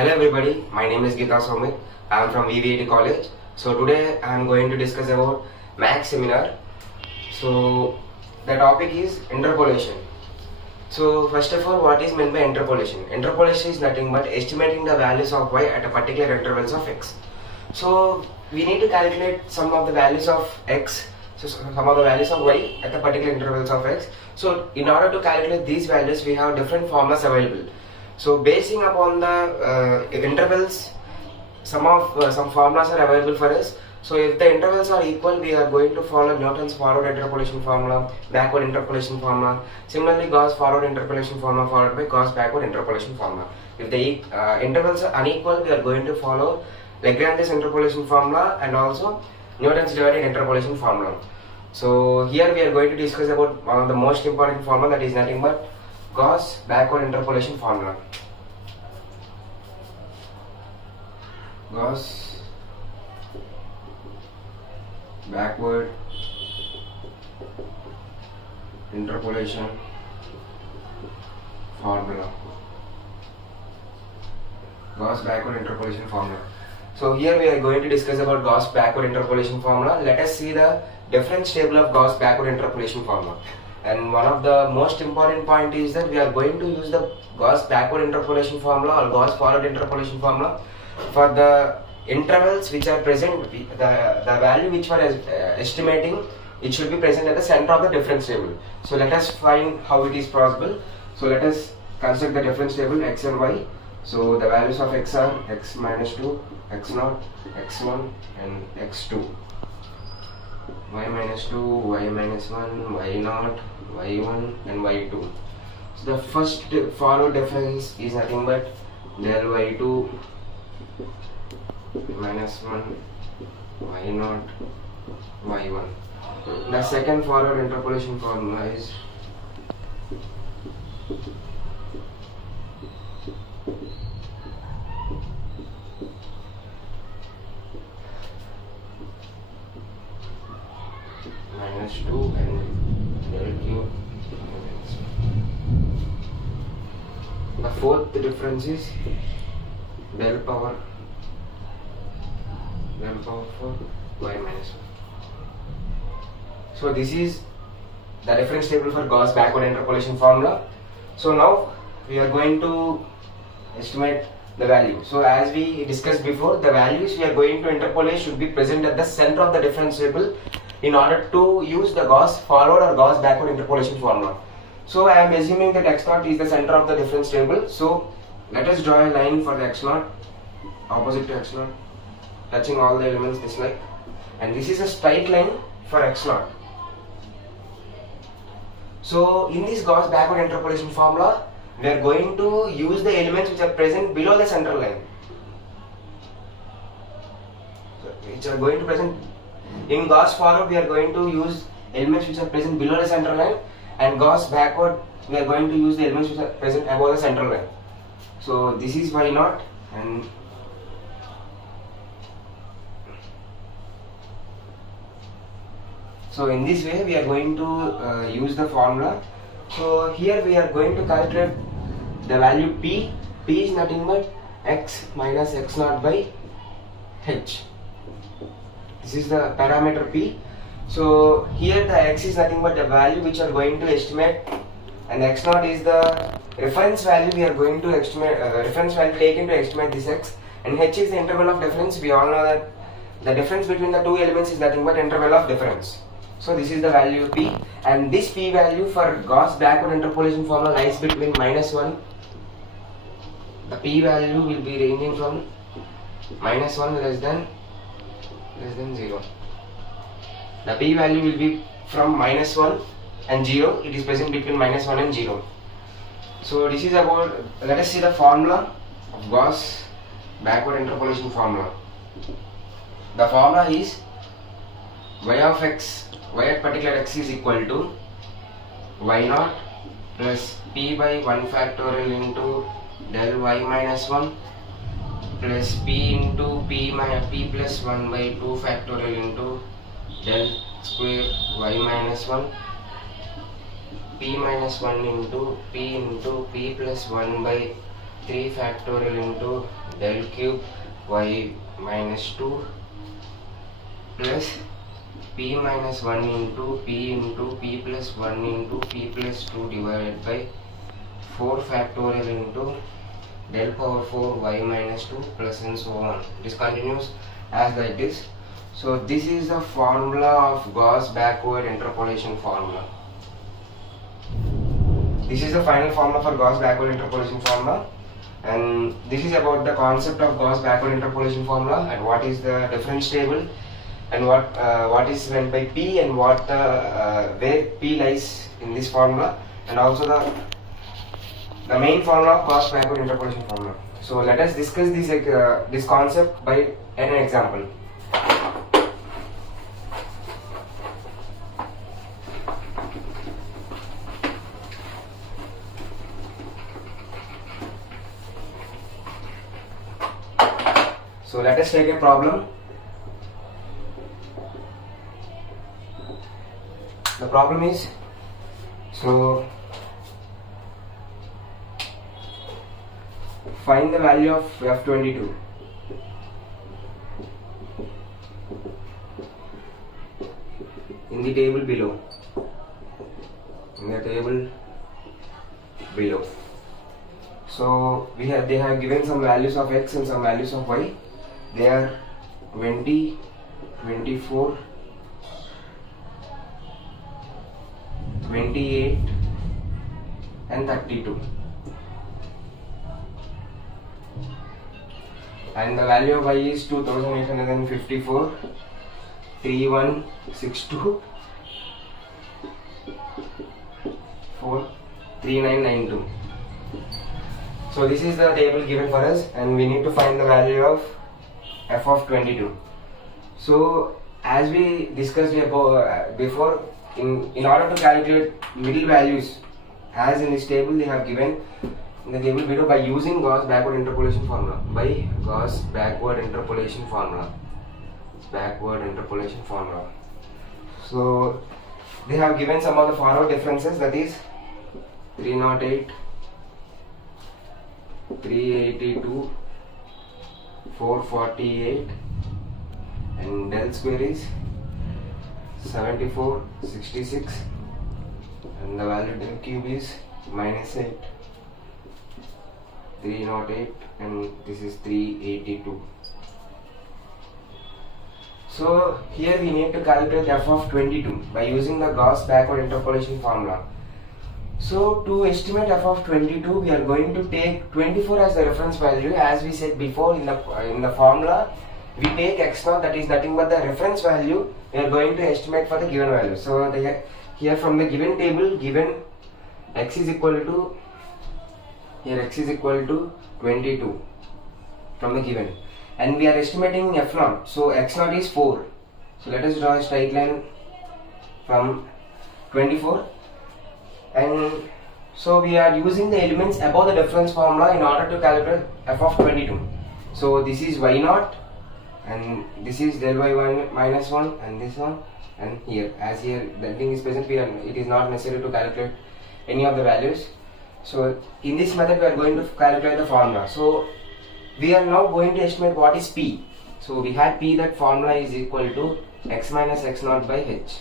Hello everybody, my name is Gita Somit. I am from VVIT College. So today I am going to discuss about Max seminar. So the topic is interpolation. So first of all, what is meant by interpolation? Interpolation is nothing but estimating the values of y at a particular intervals of x. So we need to calculate some of the values of x, so some of the values of y at the particular intervals of x. So in order to calculate these values, we have different formulas available. So basing upon the intervals, some formulas are available for us. So if the intervals are equal, we are going to follow Newton's forward interpolation formula, backward interpolation formula. Similarly, Gauss forward interpolation formula followed by Gauss backward interpolation formula. If the intervals are unequal, we are going to follow Lagrange's interpolation formula and also Newton's divided interpolation formula. So here we are going to discuss about one of the most important formula, that is nothing but Gauss backward interpolation formula. Gauss backward interpolation formula. Gauss backward interpolation formula. So here we are going to discuss about Gauss backward interpolation formula. Let us see the difference table of Gauss backward interpolation formula. And one of the most important point is that we are going to use the Gauss backward interpolation formula or Gauss forward interpolation formula for the intervals which are present, the value which we are estimating, it should be present at the center of the difference table. So let us find how it is possible. So let us construct the difference table x and y. So the values of x are x minus 2, x0, x1 and x2. Y minus 2, y minus 1, y0, y1 and y2. So the first forward difference is nothing but del y2 minus 1, y0, y1. The second forward interpolation formula is minus 2 and del q. The fourth difference is del power 4 y minus 1. So this is the difference table for Gauss backward interpolation formula. So now we are going to estimate the value. So as we discussed before, the values we are going to interpolate should be present at the center of the difference table in order to use the Gauss forward or Gauss backward interpolation formula. So I am assuming that x0 is the center of the difference table. So let us draw a line for the x0 opposite to x0, touching all the elements this like, and this is a straight line for x0. So in this Gauss backward interpolation formula, we are going to use the elements which are present below the center line, which are going to present in Gauss forward. We are going to use elements which are present below the center line, and Gauss backward we are going to use the elements which are present above the center line. So this is y0, and so in this way we are going to use the formula. So here we are going to calculate the value p. P is nothing but x minus x0 by h. This is the parameter p. So here the x is nothing but the value which are going to estimate, and x0 is the reference value we are going to estimate, reference value taken to estimate this x, and h is the interval of difference. We all know that the difference between the two elements is nothing but interval of difference. So this is the value p, and this p value for Gauss backward interpolation formula lies between minus 1. The p value will be ranging from minus 1 less than 0. The p value will be from minus 1 and 0. It is present between minus 1 and 0. So this is about, let us see the formula of Gauss backward interpolation formula. The formula is y of x, y at particular x is equal to y0 plus p by 1 factorial into del y minus 1 plus p into p plus 1 by 2 factorial into del square y minus 1 p minus 1 into p plus 1 by 3 factorial into del cube y minus 2 plus p minus 1 into p plus 1 into p plus 2 divided by 4 factorial into del power 4 y minus 2 plus and so on. This continues as like this. So this is the formula of Gauss backward interpolation formula. This is the final formula for Gauss backward interpolation formula, and this is about the concept of Gauss backward interpolation formula and what is the difference table and what is meant by P and what where P lies in this formula, and also the main formula of Gauss backward interpolation formula. So let us discuss this concept by an example. So let us take a problem. The problem is, so find the value of F22. In the table below. So they have given some values of x and some values of y. They are 20, 24, 28 and 32, and the value of y is 2854, 3162, 3992. So this is the table given for us, and we need to find the value of f of 22. So as we discussed before, in order to calculate middle values as in this table, they have given in the table below by using Gauss backward interpolation formula. So they have given some of the forward differences, that is 308, 382, 448, and del square is 74, 66, and the value del cube is minus 8, 308, and this is 382. So here we need to calculate f of 22 by using the Gauss backward interpolation formula. So to estimate f of 22, we are going to take 24 as the reference value. As we said before, in the formula, we take x0, that is nothing but the reference value. We are going to estimate for the given value. So here from the given table, given x is equal to 22 from the given, and we are estimating f0. So x0 is 4. So let us draw a straight line from 24. And so we are using the elements above the difference formula in order to calculate f of 22. So this is y0, and this is del y1 minus 1, and this one, and here the thing is present, it is not necessary to calculate any of the values. So in this method we are going to calculate the formula. So we are now going to estimate what is P. So we had P, that formula is equal to x minus x0 by h.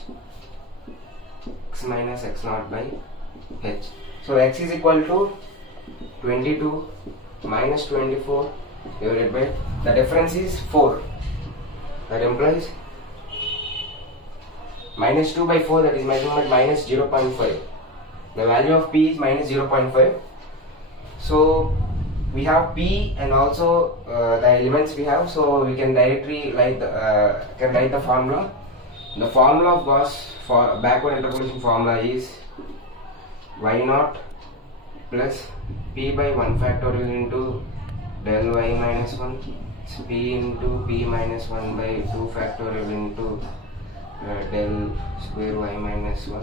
So x is equal to 22 minus 24 divided by, the difference is 4. That implies minus 2 by 4, that is measurement minus 0.5. The value of P is minus 0.5. So we have P and also the elements we have, so we can directly write the formula. The formula of Gauss for backward interpolation formula is y0 plus p by 1 factorial into del y minus 1, p into p minus 1 by 2 factorial into del square y minus 1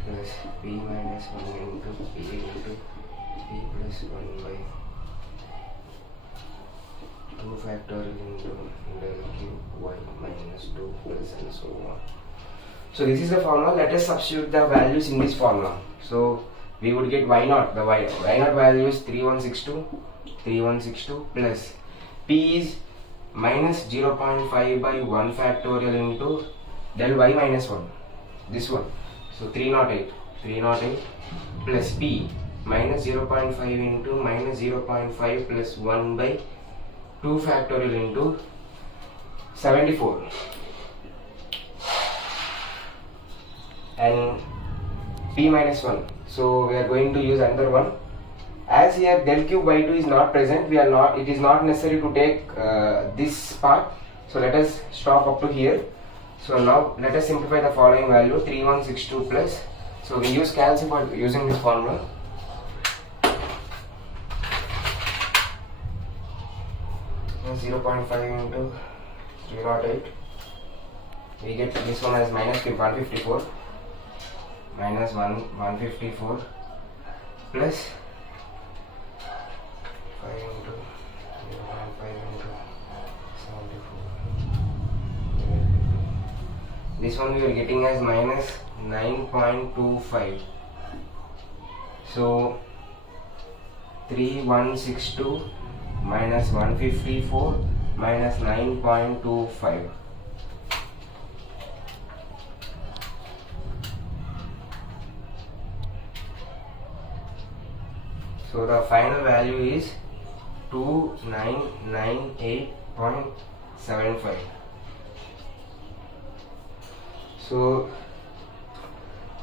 plus p minus 1 into p plus 1 by 2 factorial into del cube y minus 2 plus and so on. So this is the formula. Let us substitute the values in this formula. So we would get y0. The y0 value is 3162, 3162 plus P is minus 0.5 by 1 factorial into del y minus 1, this one. So 308 plus P minus 0.5 into minus 0.5 plus 1 by 2 factorial into 74, and P minus 1. So we are going to use another one. As here del cube by 2 is not present, it is not necessary to take this part. So let us stop up to here. So now let us simplify the following value: 3162 plus, so we use calcium for using this formula. So 0.5 into 308, we get this one as minus 154 minus 154 plus 5 into 0.5 into 74. This one we are getting as minus 9.25. So 3162 minus 154 minus 9.25. So the final value is 2998.75. So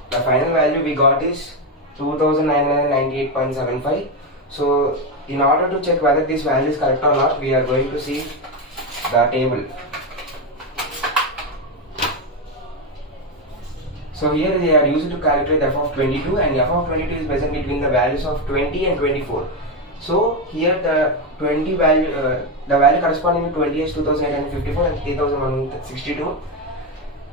the final value we got is 2998.75. So in order to check whether this value is correct or not, we are going to see the table. So here they are used to calculate f of 22, and f of 22 is present between the values of 20 and 24. So here the 20 value, the value corresponding to 20 is 2854 and 3162.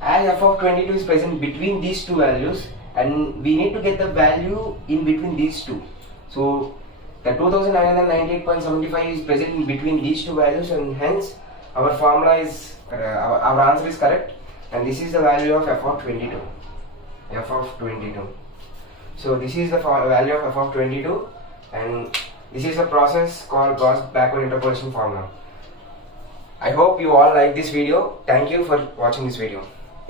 As f of 22 is present between these two values, and we need to get the value in between these two. So the 2998.75 is present in between these two values, and hence our formula is our answer is correct, and this is the value of f of 22. So this is the value of f of 22, and this is a process called Gauss backward interpolation formula. I hope you all like this video. Thank you for watching this video.